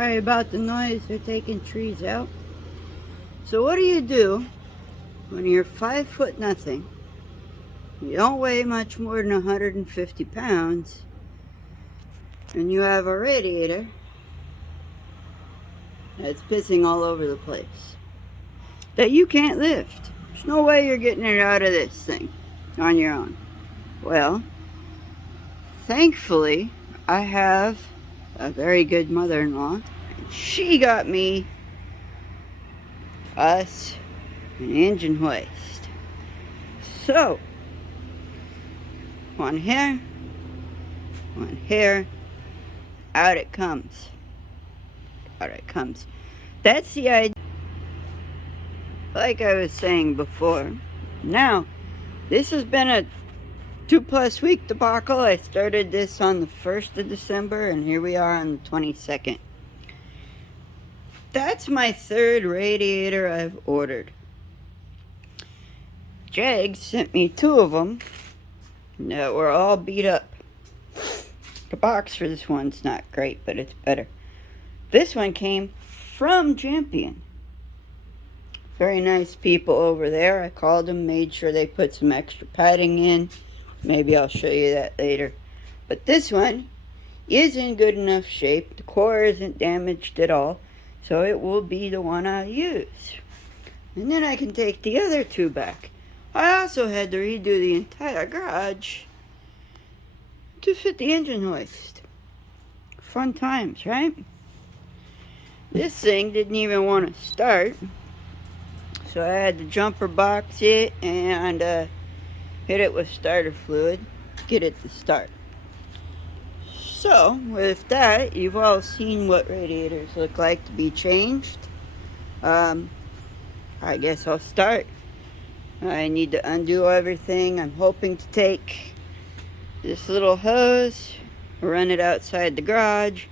Sorry about the noise, they're taking trees out. So what do you do when you're 5'0", you don't weigh much more than 150 pounds, and you have a radiator that's pissing all over the place that you can't lift? There's no way you're getting it out of this thing on your own. Well, thankfully, I have a very good mother-in-law. She got us an engine hoist. So, one here, out it comes. That's the idea. Like I was saying before. Now, this has been a 2+ week debacle. I started this on the 1st of December, and here we are on the 22nd. That's my 3rd radiator I've ordered. Jegs sent me 2 of them that were all beat up. The box for this one's not great, but it's better. This one came from Champion. Very nice people over there. I called them, made sure they put some extra padding in. Maybe I'll show you that later. But this one is in good enough shape. The core isn't damaged at all, so it will be the one I'll use. And then I can take the other 2 back. I also had to redo the entire garage to fit the engine hoist. Fun times, right? This thing didn't even want to start, so I had to jumper box it and hit it with starter fluid to get it to start. So, with that, you've all seen what radiators look like to be changed. I guess I'll start. I need to undo everything. I'm hoping to take this little hose, run it outside the garage,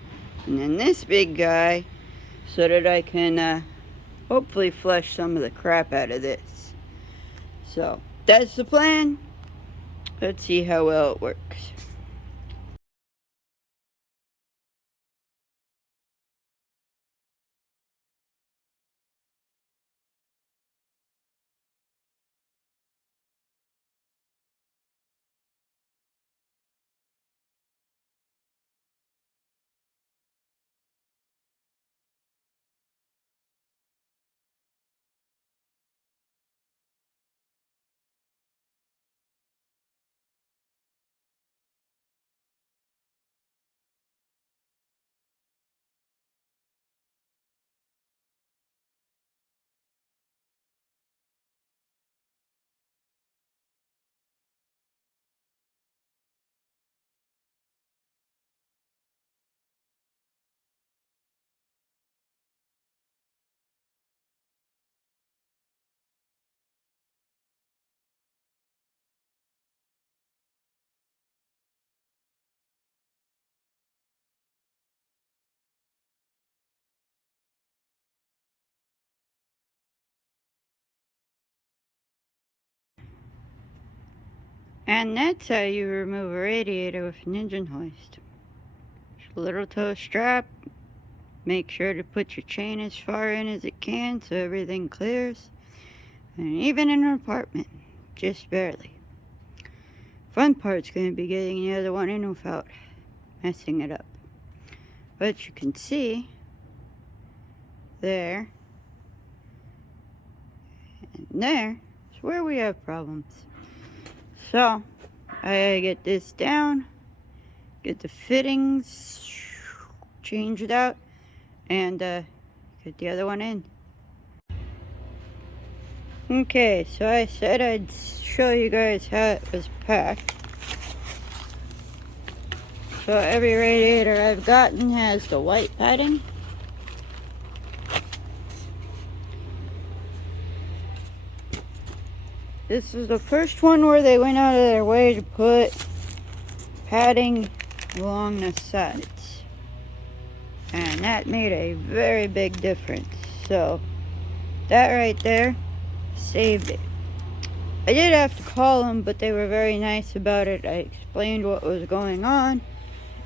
and then this big guy, so that I can hopefully flush some of the crap out of this. So, that's the plan. Let's see how well it works. And that's how you remove a radiator with an engine hoist. Little toe strap. Make sure to put your chain as far in as it can so everything clears. And even in an apartment, just barely. Fun part's going to be getting the other one in without messing it up. But you can see there and there is where we have problems. So I gotta get this down, get the fittings, change it out, and get the other one in. Okay, so I said I'd show you guys how it was packed. So every radiator I've gotten has the white padding. This is the first one where they went out of their way to put padding along the sides. And that made a very big difference. So that right there saved it. I did have to call them, but they were very nice about it. I explained what was going on,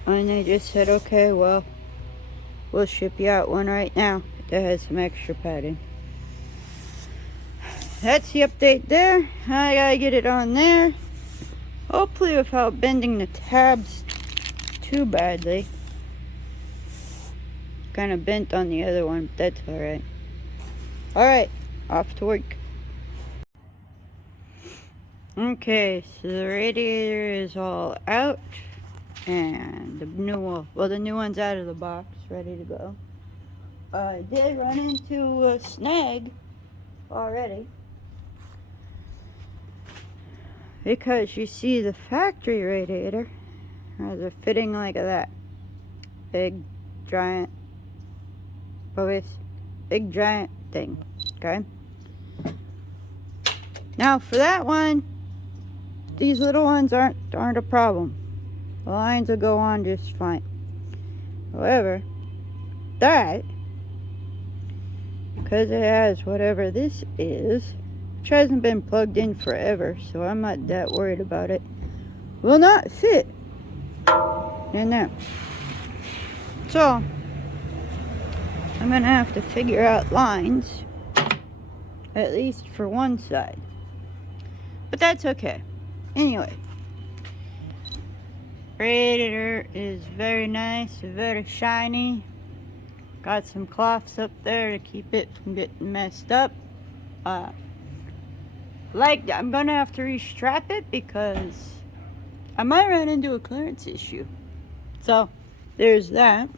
and they just said, okay, well, we'll ship you out one right now that has some extra padding. That's the update there. I gotta get it on there. Hopefully without bending the tabs too badly. Kind of bent on the other one, but that's alright. Alright, off to work. Okay, so the radiator is all out. And the new one, well, the new one's out of the box, ready to go. I did run into a snag already. Because you see the factory radiator has a fitting like that. Big giant thing. Okay? Now for that one, these little ones aren't a problem. The lines will go on just fine. However, that, because it has whatever this is, which hasn't been plugged in forever, so I'm not that worried about it, will not fit in there. So, I'm going to have to figure out lines, at least for one side. But that's okay. Anyway, radiator is very nice, very shiny. Got some cloths up there to keep it from getting messed up. I'm gonna have to restrap it because I might run into a clearance issue. So there's that.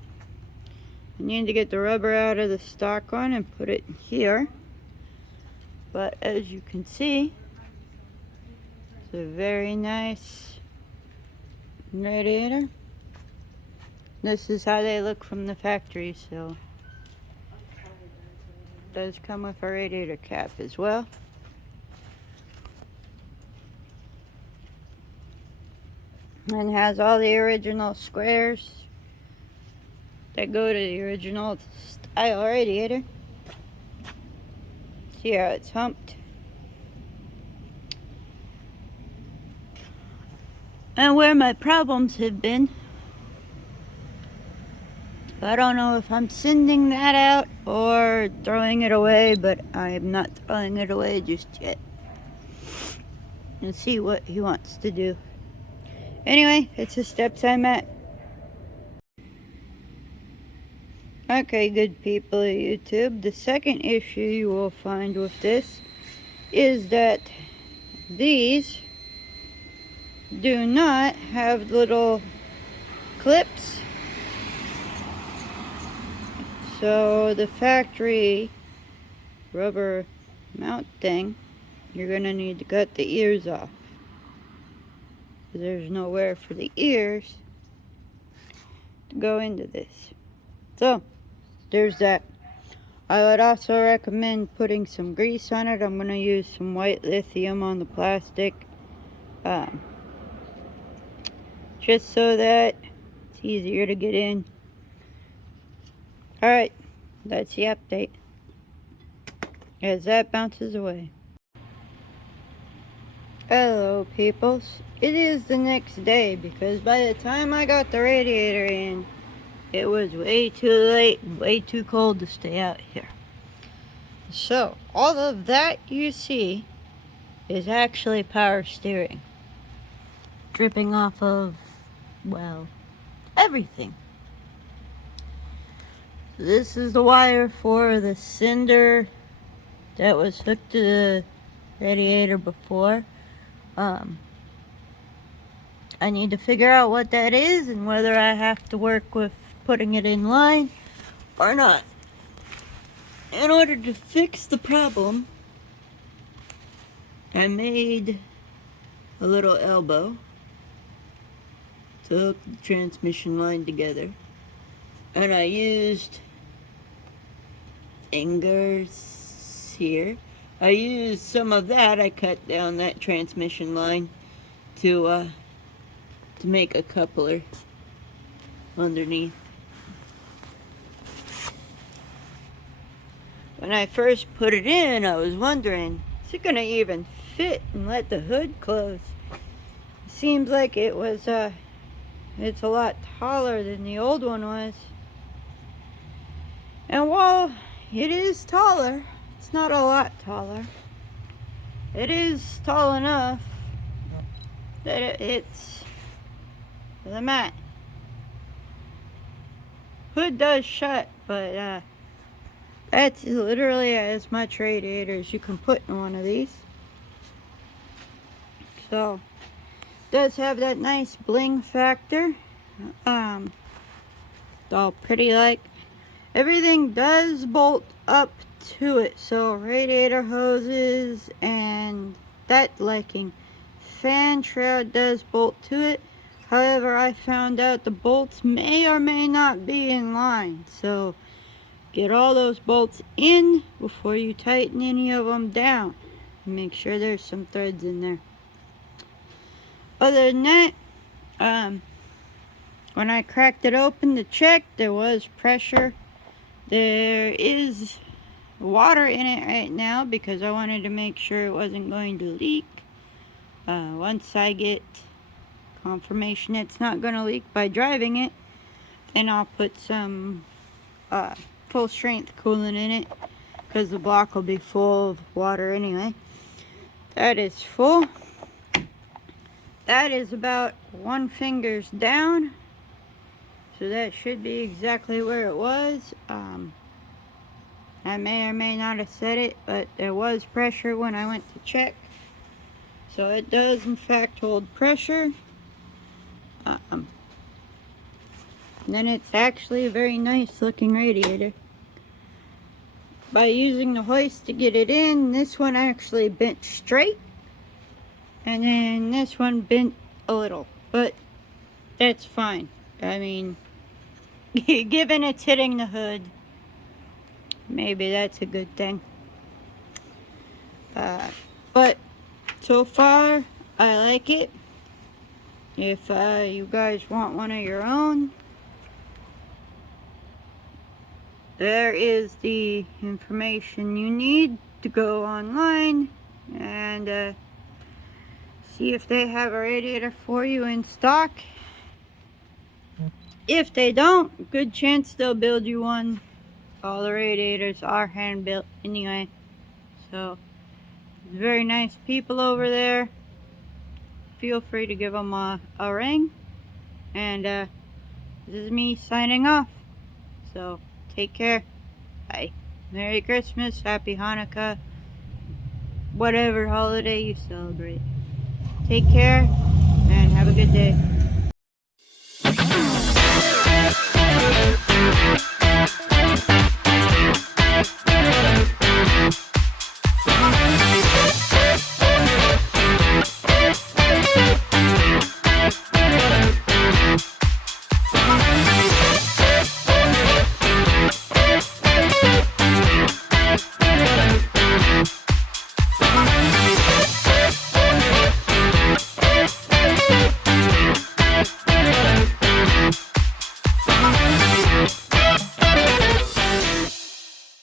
I need to get the rubber out of the stock one and put it here. But as you can see, it's a very nice radiator. This is how they look from the factory, so it does come with a radiator cap as well. And has all the original squares that go to the original style radiator. See how it's humped. And where my problems have been, I don't know if I'm sending that out or throwing it away, but I'm not throwing it away just yet. And see what he wants to do. Anyway, it's the steps I'm at. Okay, good people of YouTube. The second issue you will find with this is that these do not have little clips. So the factory rubber mount thing, you're going to need to cut the ears off. There's nowhere for the ears to go into this. So, there's that. I would also recommend putting some grease on it. I'm going to use some white lithium on the plastic. Just so that it's easier to get in. Alright, that's the update. As that bounces away. Hello peoples. It is the next day because by the time I got the radiator in, it was way too late and way too cold to stay out here. So, all of that you see is actually power steering. Dripping off of, well, everything. This is the wire for the cinder that was hooked to the radiator before. I need to figure out what that is and whether I have to work with putting it in line or not. In order to fix the problem, I made a little elbow to hook the transmission line together. And I used fingers here. I used some of that. I cut down that transmission line to make a coupler underneath. When I first put it in, I was wondering, is it going to even fit and let the hood close? It seems like it was, it's a lot taller than the old one was. And while it is taller, it's not a lot taller. It is tall enough that it hits the mat. Hood does shut, but that's literally as much radiator as you can put in one of these. So, it does have that nice bling factor. It's all pretty like. Everything does bolt up to it, so radiator hoses and that liking fan shroud does bolt to it. However, I found out the bolts may or may not be in line, so get all those bolts in before you tighten any of them down. Make sure there's some threads in there. Other than that, when I cracked it open to check, there was pressure. There is water in it right now because I wanted to make sure it wasn't going to leak. Once I get confirmation it's not going to leak by driving it, then I'll put some full strength coolant in it because the block will be full of water anyway. That is full. That is about 1 finger's down. So that should be exactly where it was. I may or may not have said it, but there was pressure when I went to check. So it does in fact hold pressure. And then it's actually a very nice looking radiator. By using the hoist to get it in, this one actually bent straight. And then this one bent a little, but that's fine. I mean, given it's hitting the hood, maybe that's a good thing. But so far, I like it. If you guys want one of your own, there is the information you need to go online and see if they have a radiator for you in stock. If they don't, good chance they'll build you one. All the radiators are hand built anyway. So, very nice people over there. Feel free to give them a ring. And this is me signing off. So, take care. Bye. Merry Christmas, Happy Hanukkah, whatever holiday you celebrate. Take care and have a good day.